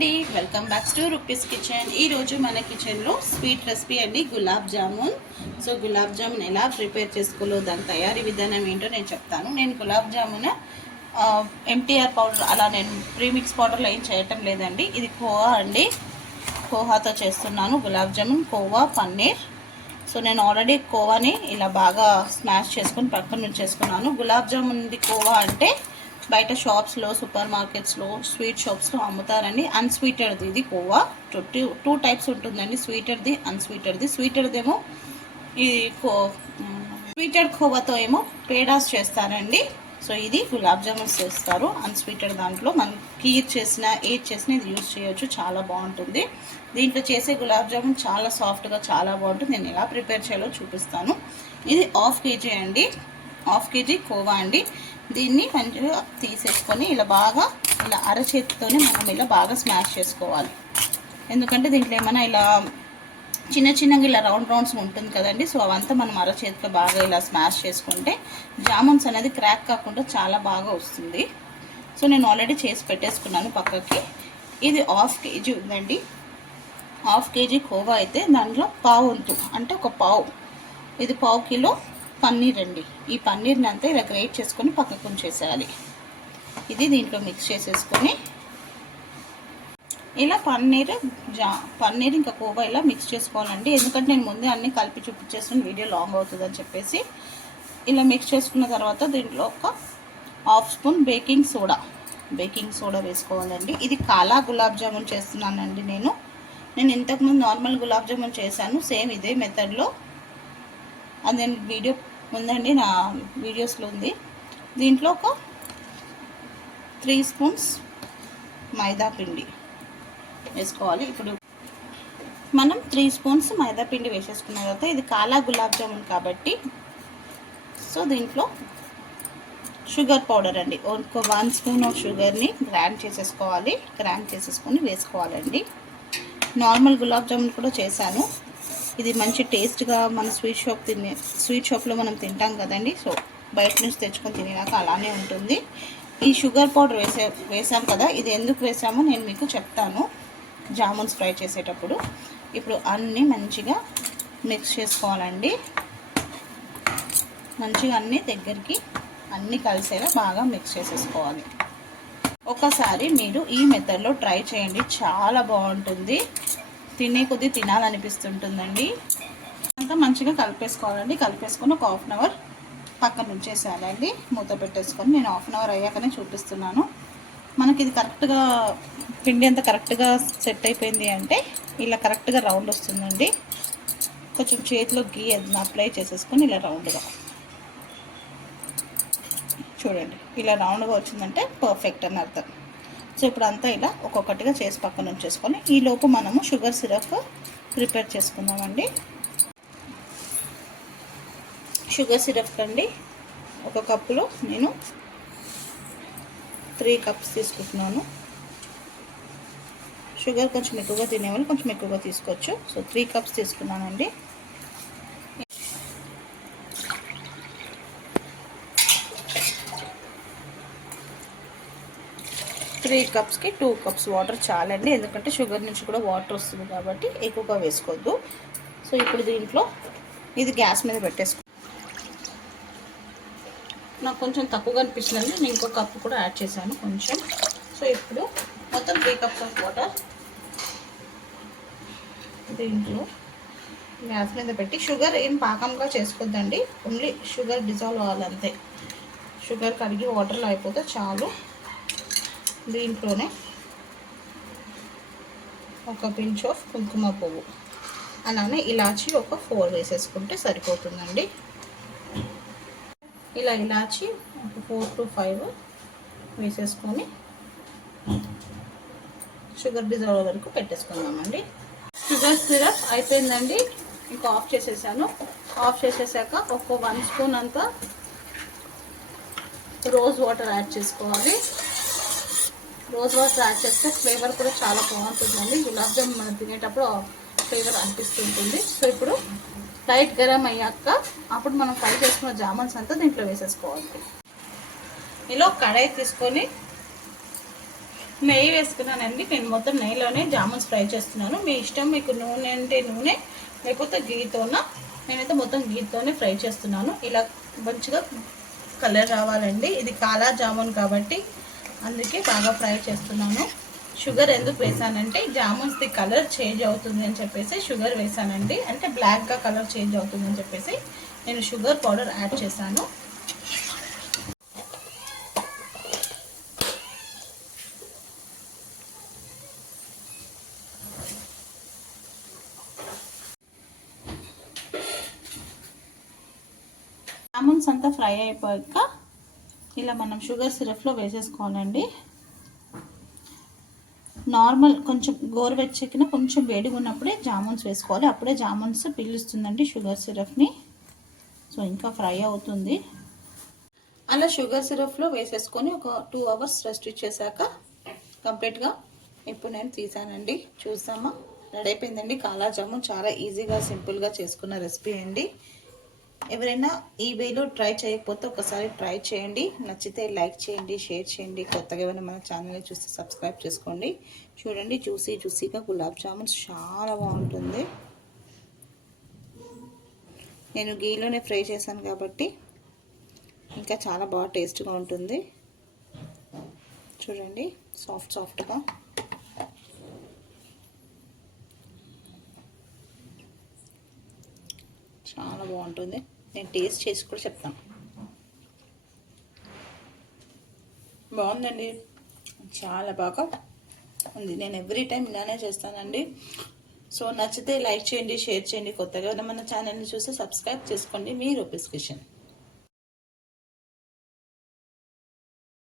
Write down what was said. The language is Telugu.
అండి, welcome back to rupees kitchen. ఈరోజు మన కిచెన్లో స్వీట్ రెసిపీ అండి, గులాబ్ జామున్. సో గులాబ్ జామున్ ఎలా ప్రిపేర్ చేసుకోలో దాని తయారీ విధానం ఏంటో నేను చెప్తాను. నేను గులాబ్ జామున్ ఎంటీఆర్ పౌడర్ అలా నేను ప్రీమిక్స్ పౌడర్లో ఏం చేయటం లేదండి. ఇది కోవా అండి, కోవాతో చేస్తున్నాను గులాబ్ జామున్. కోవా పన్నీర్. సో నేను ఆల్రెడీ కోవాని ఇలా బాగా స్మాష్ చేసుకొని పక్కన ఉంచేసుకున్నాను. గులాబ్ జామున్ది కోవా అంటే బయట షాప్స్లో, సూపర్ మార్కెట్స్లో, స్వీట్ షాప్స్లో అమ్ముతారండి. అన్స్వీటెడ్ది ఇది కోవా. టూ టైప్స్ ఉంటుందండి, స్వీటెడ్ది, అన్స్వీటెడ్ది. స్వీటెడ్దేమో ఇది స్వీటెడ్ కోవాతో ఏమో పేడాస్ చేస్తారండి. సో ఇది గులాబ్ జామున్స్ చేస్తారు అన్స్వీటెడ్. దాంట్లో మనం కీర్ చేసినా ఏది చేసినా ఇది యూజ్ చేయొచ్చు, చాలా బాగుంటుంది. దీంట్లో చేసే గులాబ్ జామున్ చాలా సాఫ్ట్గా చాలా బాగుంటుంది. నేను ఎలా ప్రిపేర్ చేయాలో చూపిస్తాను. ఇది 1/2 kg అండి, 1/2 kg కోవా అండి. దీన్ని మంచిగా తీసేసుకొని ఇలా బాగా ఇలా అరచేతితోనే మనం ఇలా బాగా స్మాష్ చేసుకోవాలి. ఎందుకంటే దీంట్లో ఏమైనా ఇలా చిన్న చిన్నగా ఇలా రౌండ్స్ ఉంటుంది కదండి. సో అవంతా మనం అరచేతితో బాగా ఇలా స్మాష్ చేసుకుంటే జామున్స్ అనేది క్రాక్ కాకుండా చాలా బాగా వస్తుంది. సో నేను ఆల్రెడీ చేసి పెట్టేసుకున్నాను పక్కకి. ఇది 1/2 kg ఉందండి. 1/2 kg కోవా అయితే దాంట్లో పావు వంతు అంటే ఒక పావు, ఇది 1/2 కిలో పన్నీర్ అండి. ఈ పన్నీర్ని అంతా ఇలా గ్రేట్ చేసుకొని పక్కకు ఉంచేసేయాలి. ఇది దీంట్లో మిక్స్ చేసేసుకొని ఇలా పన్నీర్ ఇంకా కోవా ఇలా మిక్స్ చేసుకోవాలండి. ఎందుకంటే నేను ముందే అన్నీ కలిపి చూపించేసిన వీడియో లాంగ్ అవుతుందని చెప్పేసి ఇలా మిక్స్ చేసుకున్న తర్వాత దీంట్లో ఒక 1/2 స్పూన్ బేకింగ్ సోడా వేసుకోవాలండి. ఇది కాలా గులాబ్ జామున్ చేస్తున్నానండి నేను ఇంతకుముందు నార్మల్ గులాబ్ జామున్ చేశాను, సేమ్ ఇదే మెథడ్లో. అది నేను వీడియో ఉందండి, నా వీడియోస్లో ఉంది. దీంట్లో ఒక 3 స్పూన్స్ మైదా పిండి వేసుకోవాలి. ఇప్పుడు మనం 3 స్పూన్స్ మైదా పిండి వేసేసుకున్న తర్వాత ఇది కాలా గులాబ్ జామున్ కాబట్టి సో దీంట్లో షుగర్ పౌడర్ అండి, ఒక 1 స్పూన్ ఆఫ్ షుగర్ని గ్రైండ్ చేసేసుకొని వేసుకోవాలండి. నార్మల్ గులాబ్ జామున్ కూడా చేశాను. ఇది మంచి టేస్ట్గా మన స్వీట్ షాప్లో మనం తింటాం కదండి. సో బయట నుంచి తెచ్చుకొని తినేలాగా అలానే ఉంటుంది. ఈ షుగర్ పౌడర్ వేసాం కదా, ఇది ఎందుకు వేసామో నేను మీకు చెప్తాను జామున్స్ ఫ్రై చేసేటప్పుడు. ఇప్పుడు అన్నీ మంచిగా మిక్స్ చేసుకోవాలండి. మంచిగా అన్నీ దగ్గరికి అన్నీ కలిసేలా బాగా మిక్స్ చేసేసుకోవాలి. ఒకసారి మీరు ఈ మెథడ్లో ట్రై చేయండి, చాలా బాగుంటుంది. తినే కొద్దీ తినాలనిపిస్తుంటుందండి. అంతా మంచిగా కలిపేసుకోవాలండి. కలిపేసుకొని ఒక 1/2 అవర్ పక్కన ఉంచేసేయాలండి. మూత పెట్టేసుకొని నేను 1/2 అవర్ అయ్యాకనే చూపిస్తున్నాను. మనకి ఇది కరెక్ట్గా పిండి అంతా కరెక్ట్గా సెట్ అయిపోయింది అంటే ఇలా కరెక్ట్గా రౌండ్ వస్తుందండి. కొంచెం చేతిలో గీ అప్లై చేసేసుకొని ఇలా రౌండ్గా చూడండి, ఇలా రౌండ్గా వచ్చిందంటే పర్ఫెక్ట్ అని అర్థం. సో ఇప్పుడు అంతా ఇలా ఒక్కొక్కటిగా చేసి పక్కన ఉంచేసుకొని ఈలోపు మనము షుగర్ సిరప్ ప్రిపేర్ చేసుకుందామండి. షుగర్ సిరప్ అండి ఒక కప్పులో నేను 3 కప్స్ తీసుకుంటున్నాను. షుగర్ కొంచెం ఎక్కువగా తినేవాళ్ళు కొంచెం ఎక్కువగా తీసుకోవచ్చు. సో 3 కప్స్ తీసుకున్నానండి. 3 కప్స్కి 2 కప్స్ వాటర్ చాలండి. ఎందుకంటే షుగర్ నుంచి కూడా వాటర్ వస్తుంది కాబట్టి ఎక్కువగా వేసుకోవద్దు. సో ఇప్పుడు దీంట్లో ఇది గ్యాస్ మీద పెట్టేసుకో. నాకు కొంచెం తక్కువగా అనిపించిందండి, నేను ఇంకో కప్పు కూడా యాడ్ చేశాను కొంచెం. సో ఇప్పుడు మొత్తం 3 కప్స్ ఆఫ్ వాటర్ దీంట్లో గ్యాస్ మీద పెట్టి, షుగర్ ఏం పాకంగా చేసుకోవద్దండి, ఓన్లీ షుగర్ డిజాల్వ్ అవ్వాలంతే. షుగర్ కరిగి వాటర్లో అయిపోతే చాలు. దీంట్లోనే ఒక పించ్ ఆఫ్ కుంకుమ పువ్వు, అలానే ఇలాచి ఒక 4 వేసేసుకుంటే సరిపోతుందండి. ఇలా ఇలాచి ఒక 4 to 5 వేసేసుకొని షుగర్ డిజాల్వ్ వరకు పెట్టేసుకుందామండి. షుగర్ సిరప్ అయిపోయిందండి, ఇంకా ఆఫ్ చేసేసాను. ఆఫ్ చేసేసాక ఒక 1 స్పూన్ అంతా రోజ్ వాటర్ యాడ్ చేసుకోవాలి. రోజ్ వాటర్ యాడ్ చేస్తే ఫ్లేవర్ కూడా చాలా బాగుంటుందండి. గులాబ్ జామున్ మనం తినేటప్పుడు ఫ్లేవర్ అనిపిస్తుంటుంది. సో ఇప్పుడు లైట్ గరం అయ్యాక అప్పుడు మనం ఫ్రై చేసుకున్న జామున్స్ అంతా దీంట్లో వేసేసుకోవాలి. ఇలా కడాయి తీసుకొని నెయ్యి వేసుకున్నానండి. నేను మొత్తం నెయ్యిలోనే జామున్స్ ఫ్రై చేస్తున్నాను. మీ ఇష్టం, మీకు నూనె అంటే నూనె, లేకపోతే గీతోన. నేనైతే మొత్తం గీతోనే ఫ్రై చేస్తున్నాను. ఇలా మంచిగా కలర్ రావాలండి. ఇది కాలా జామున్ కాబట్టి అందుకే బాగా ఫ్రై చేస్తున్నాను. షుగర్ ఎందుకు వేసానంటే జామున్స్ది కలర్ చేంజ్ అవుతుంది అని చెప్పేసి షుగర్ వేసానండి. అంటే బ్లాక్గా కలర్ చేంజ్ అవుతుంది అని చెప్పేసి నేను షుగర్ పౌడర్ యాడ్ చేశాను. జామున్స్ అంతా ఫ్రై అయిపోయాక ఇలా మనం షుగర్ సిరప్లో వేసేసుకోవాలండి. నార్మల్ కొంచెం గోరువెచ్చకిన కొంచెం వేడిగా ఉన్నప్పుడే జామున్స్ వేసుకోవాలి. అప్పుడే జామున్స్ పీలుస్తుందండి షుగర్ సిరప్ని. సో ఇంకా ఫ్రై అవుతుంది. అలా షుగర్ సిరప్లో వేసేసుకొని ఒక 2 అవర్స్ రెస్ట్ ఇచ్చేసాక కంప్లీట్గా ఇప్పుడు నేను తీసానండి. చూసామా, రెడీ అయిపోయిందండి కాలా జామున్. చాలా ఈజీగా సింపుల్గా చేసుకున్న రెసిపీ అండి. ఎవరైనా ఈ వేలో ట్రై చేయకపోతే ఒకసారి ట్రై చేయండి. నచ్చితే లైక్ చేయండి, షేర్ చేయండి. కొత్తగా ఏమైనా మన ఛానల్ని చూస్తే సబ్స్క్రైబ్ చేసుకోండి. చూడండి, జ్యూసీగా గులాబ్ జామున్స్ చాలా బాగుంటుంది. నేను గీలోనే ఫ్రై చేశాను కాబట్టి ఇంకా చాలా బాగా టేస్ట్గా ఉంటుంది. చూడండి, సాఫ్ట్గా. చాలా బాగుంటుంది. నేను టేస్ట్ చేసి కూడా చెప్తాను. బాగుందండి, చాలా బాగా ఉంది. నేను ఎవ్రీ టైం ఇలానే చేస్తానండి. సో నచ్చితే లైక్ చేయండి, షేర్ చేయండి. కొత్తగా మన ఛానల్ని చూసి సబ్స్క్రైబ్ చేసుకోండి. మీ రూపీస్ కిచెన్.